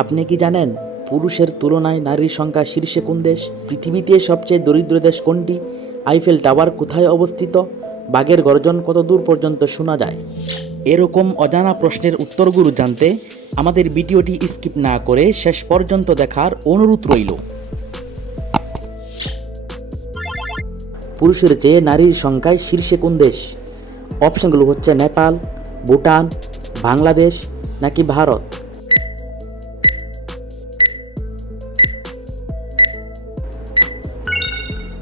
আপনি কি জানেন পুরুষের তুলনায় নারীর সংখ্যা শীর্ষে কোন দেশ? পৃথিবীতে সবচেয়ে দরিদ্র দেশ কোনটি? আইফেল টাওয়ার কোথায় অবস্থিত? বাঘের গর্জন কত দূর পর্যন্ত শোনা যায়? এরকম অজানা প্রশ্নের উত্তরগুলো জানতে আমাদের ভিডিওটি স্কিপ না করে শেষ পর্যন্ত দেখার অনুরোধ রইল। পুরুষের চেয়ে নারীর সংখ্যায় শীর্ষে কোন দেশ? অপশনগুলো হচ্ছে নেপাল, ভুটান, বাংলাদেশ নাকি ভারত।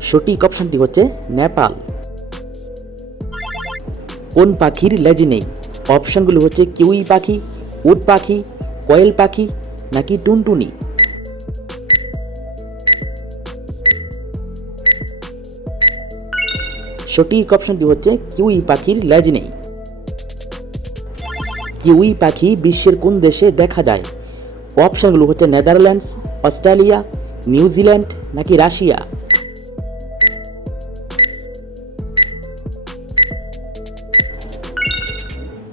সঠিক অপশনটি হচ্ছে নেপাল। কোন পাখির লেজ নেই? অপশনগুলো হচ্ছে কিউই পাখি, উট পাখি, কোয়েল পাখি নাকি টুনটুনি। সঠিক অপশনটি হচ্ছে কিউই পাখির লেজ নেই। কিউই পাখি বিশ্বের কোন দেশে দেখা যায়? অপশনগুলো হচ্ছে নেদারল্যান্ডস, অস্ট্রেলিয়া, নিউজিল্যান্ড নাকি রাশিয়া।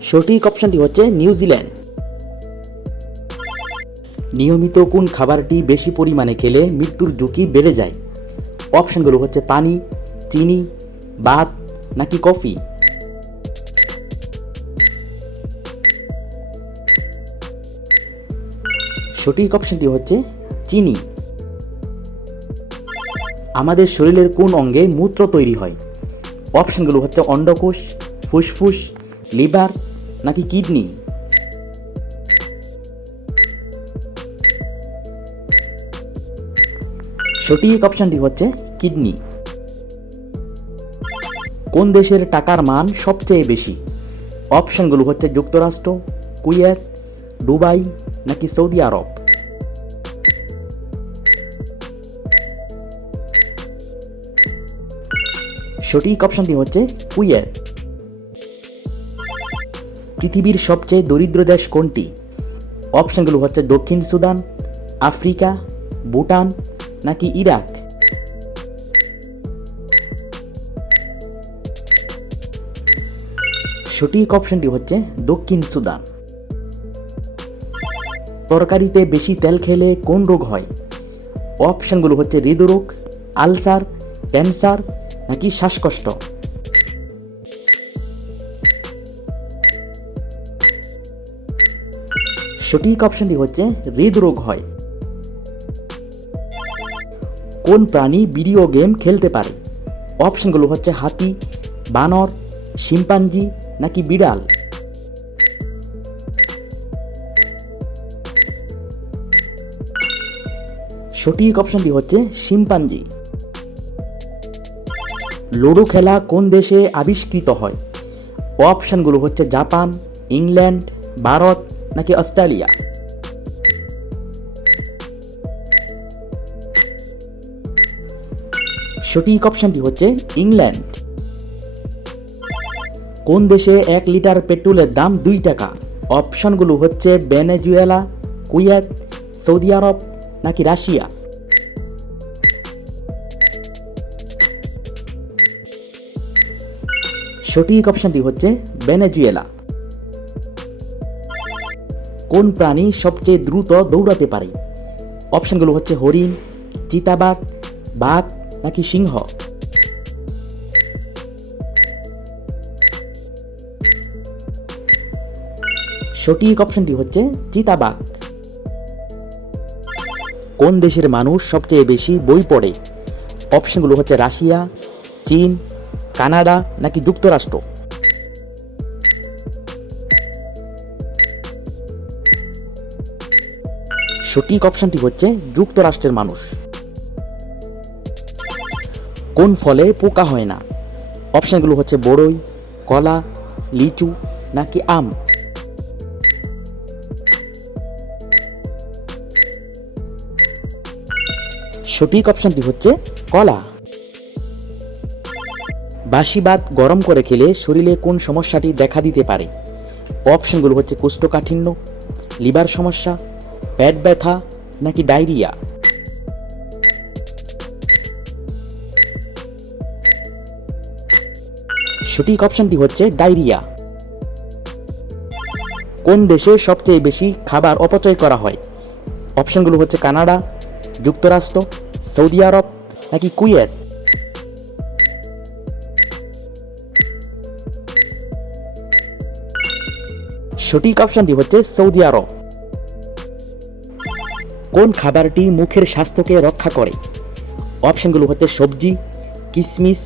সঠিক অপশনটি হচ্ছে নিউজিল্যান্ড। নিয়মিত কোন খাবারটি বেশি পরিমাণে খেলে মৃত্যুর ঝুঁকি বেড়ে যায়? অপশনগুলো হচ্ছে পানি, চিনি, ভাত নাকি কফি। সঠিক অপশনটি হচ্ছে চিনি। আমাদের শরীরের কোন অঙ্গে মূত্র তৈরি হয়? অপশনগুলো হচ্ছে অন্ডকোষ, ফুসফুস, লিভার নাকি কিডনি। সঠিক অপশনটি হচ্ছে কিডনি। কোন দেশের টাকার মান সবচেয়ে বেশি? অপশনগুলো হচ্ছে যুক্তরাষ্ট্র, কুয়েত, দুবাই নাকি সৌদি আরব। সঠিক অপশনটি হচ্ছে কুয়েত। পৃথিবীর সবচেয়ে দরিদ্র দেশ কোনটি? অপশনগুলো হচ্ছে দক্ষিণ সুদান, আফ্রিকা, ভুটান নাকি ইরাক। সঠিক অপশনটি হচ্ছে দক্ষিণ সুদান। তরকারিতে বেশি তেল খেলে কোন রোগ হয়? অপশনগুলো হচ্ছে হৃদরোগ, আলসার, ক্যান্সার নাকি শ্বাসকষ্ট। সঠিক অপশনটি হচ্ছে হৃদরোগ হয়। কোন প্রাণী ভিডিও গেম খেলতে পারে? অপশনগুলো হচ্ছে হাতি, বানর, শিম্পাঞ্জি নাকি বিড়াল। সঠিক অপশনটি হচ্ছে শিম্পাঞ্জি। লুডো খেলা কোন দেশে আবিষ্কৃত হয়? অপশনগুলো হচ্ছে জাপান, ইংল্যান্ড, ভারত নাকি অস্ট্রেলিয়া। সঠিক অপশনটি হচ্ছে ইংল্যান্ড। কোন দেশে 1 লিটার পেট্রোলের দাম 2 টাকা? অপশনগুলো হচ্ছে ভেনেজুয়েলা, কুয়েত, সৌদি আরব নাকি রাশিয়া। সঠিক অপশনটি হচ্ছে ভেনেজুয়েলা। কোন প্রাণী সবচেয়ে দ্রুত দৌড়াতে পারে? অপশনগুলো হচ্ছে হরিণ, চিতাবাঘ, বাঘ নাকি সিংহ। সঠিক অপশনটি হচ্ছে চিতাবাঘ। কোন দেশের মানুষ সবচেয়ে বেশি বই পড়ে? অপশনগুলো হচ্ছে রাশিয়া, চীন, কানাডা নাকি যুক্তরাষ্ট্র। সঠিক অপশনটি হচ্ছে যুক্তরাষ্ট্রের মানুষ। কোন ফলে পোকা হয় না? অপশনগুলো হচ্ছে বড়ই, কলা, লিচু নাকি আম। সঠিক অপশনটি হচ্ছে কলা। বাসি ভাত গরম করে খেলে শরীরে কোন সমস্যাটি দেখা দিতে পারে? অপশনগুলো হচ্ছে কোষ্ঠকাঠিন্য, লিভার সমস্যা, পেট ব্যথা নাকি ডায়রিয়া। সঠিক অপশনটি হচ্ছে ডায়রিয়া। কোন দেশে সবচেয়ে বেশি খাবার অপচয় করা হয়? অপশনগুলো হচ্ছে কানাডা, যুক্তরাষ্ট্র, সৌদি আরব নাকি কুয়েত। সঠিক অপশনটি হচ্ছে সৌদি আরব। কোন খাবারটি মুখের স্বাস্থ্যকে রক্ষা করে? অপশনগুলো হচ্ছে সবজি, কিশমিশ,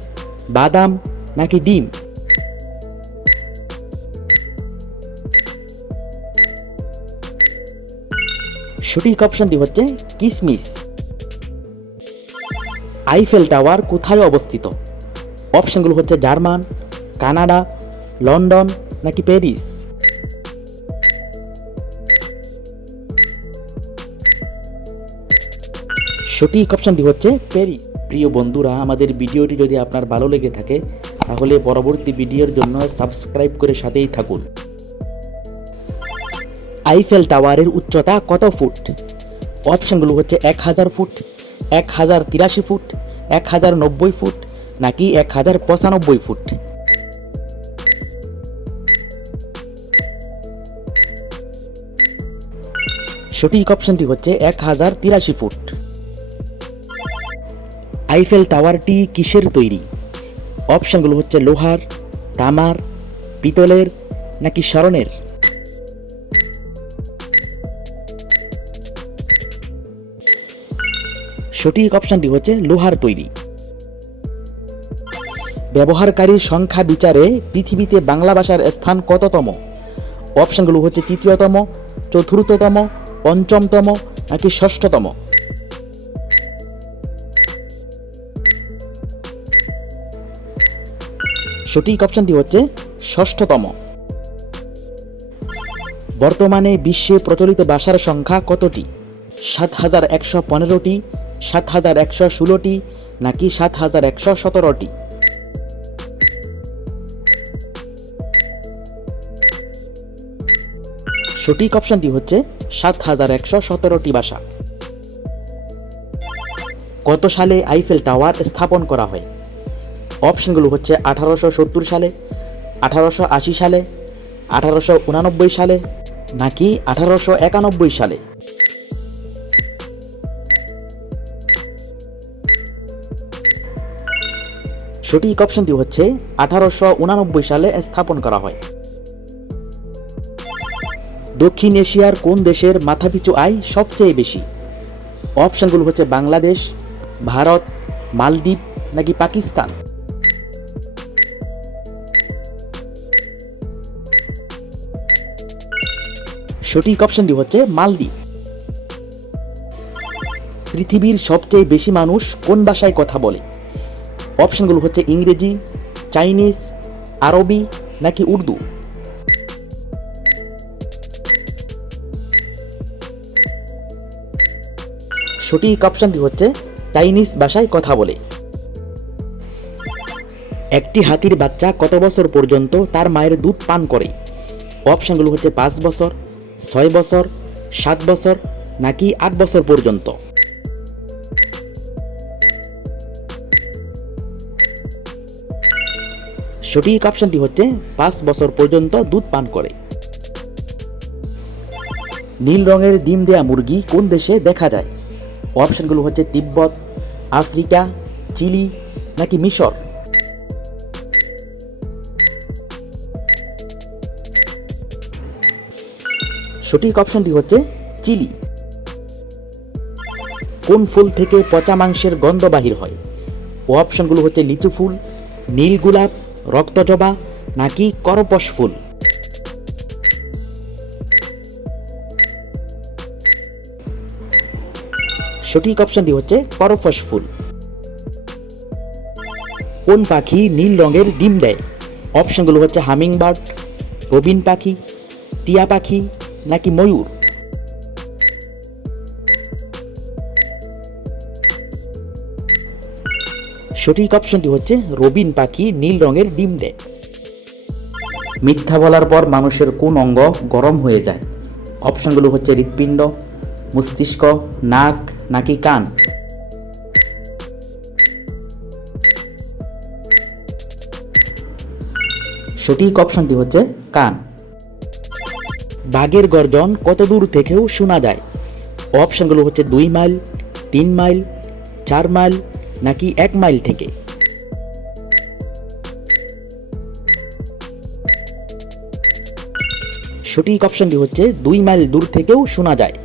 বাদাম নাকি ডিম। সঠিক অপশনটি হচ্ছে কিশমিশ। আইফেল টাওয়ার কোথায় অবস্থিত? অপশনগুলো হচ্ছে জার্মান, কানাডা, লন্ডন নাকি প্যারিস। সঠিক অপশনটি হচ্ছে প্যারিস। প্রিয় বন্ধুরা, আমাদের ভিডিওটি যদি আপনার ভালো লেগে থাকে তাহলে পরবর্তী ভিডিওর জন্য সাবস্ক্রাইব করে সাথেই থাকুন। আইফেল টাওয়ারের উচ্চতা কত ফুট? অপশনগুলো হচ্ছে 1000 ফুট, 1083 ফুট, 1090 ফুট নাকি 1095 ফুট। সঠিক অপশনটি হচ্ছে 1083 ফুট। আইফেল টাওয়ারটি কিসের তৈরি? অপশনগুলো হচ্ছে লোহার, তামার, পিতলের নাকি স্বর্ণের। সঠিক অপশনটি হচ্ছে লোহার তৈরি। ব্যবহারকারীর সংখ্যা বিচারে পৃথিবীতে বাংলা ভাষার স্থান কততম? অপশনগুলো হচ্ছে তৃতীয়তম, চতুর্থতম, পঞ্চমতম নাকি ষষ্ঠতম। সঠিক অপশনটি হচ্ছে ষষ্ঠতম। বর্তমানে বিশ্বে প্রচলিত ভাষার সংখ্যা কতটি? 7115টি, 7116টি নাকি 7117টি। সঠিক অপশনটি হচ্ছে 7117টি ভাষা। কত সালে আইফেল টাওয়ার স্থাপন করা হয়? অপশনগুলো হচ্ছে 1870 সালে, 1880 সালে, 1889 সালে নাকি 1891 সালে। সঠিক অপশনটি হচ্ছে 1889 সালে স্থাপন করা হয়। দক্ষিণ এশিয়ার কোন দেশের মাথাপিছু আয় সবচেয়ে বেশি? অপশনগুলো হচ্ছে বাংলাদেশ, ভারত, মালদ্বীপ নাকি পাকিস্তান। সঠিক অপশনটি হচ্ছে মালদ্বীপ। পৃথিবীর সবচেয়ে বেশি মানুষ কোন ভাষায় কথা বলে? অপশনগুলো হচ্ছে ইংরেজি, চাইনিজ, আরবি নাকি উর্দু। সঠিক অপশনটি হচ্ছে চাইনিজ ভাষায় কথা বলে। একটি হাতির বাচ্চা কত বছর পর্যন্ত তার মায়ের দুধ পান করে? অপশনগুলো হচ্ছে 5 বছর, 6 বছর, 7 বছর নাকি 8 বছর পর্যন্ত। সঠিক অপশনটি হচ্ছে 5 বছর পর্যন্ত দুধ পান করে। নীল রঙের ডিম দেয়া মুরগি কোন দেশে দেখা যায়? অপশনগুলো হচ্ছে তিব্বত, আফ্রিকা, চিলি নাকি মিশর। সঠিক অপশনটি হচ্ছে চিলি। কোন ফুল থেকে পচা মাংসের গন্ধ বাহির হয়? অপশনগুলো হচ্ছে লিচু ফুল, নীল গোলাপ, রক্তজবা নাকি করপস ফুল। সঠিক অপশনটি হচ্ছে করপস ফুল। কোন পাখি নীল রঙের ডিম দেয়? অপশনগুলো হচ্ছে হামিংবার্ড, রবিন পাখি, টিয়া পাখি নাকি ময়ূর। সঠিক অপশনটি হচ্ছে রবিন পাখি নীল রঙের ডিম দেয়। মিথ্যা বলার পর মানুষের কোন অঙ্গ গরম হয়ে যায়? অপশনগুলো হচ্ছে হৃৎপিণ্ড, মস্তিষ্ক, নাক নাকি কান। সঠিক অপশনটি হচ্ছে কান। বাঘের গর্জন কত দূর থেকেও শোনা যায়? অপশনগুলো হচ্ছে 2 মাইল, 3 মাইল, 4 মাইল নাকি 1 মাইল থেকে। সঠিক অপশনটি হচ্ছে 2 মাইল দূর থেকেও শোনা যায়।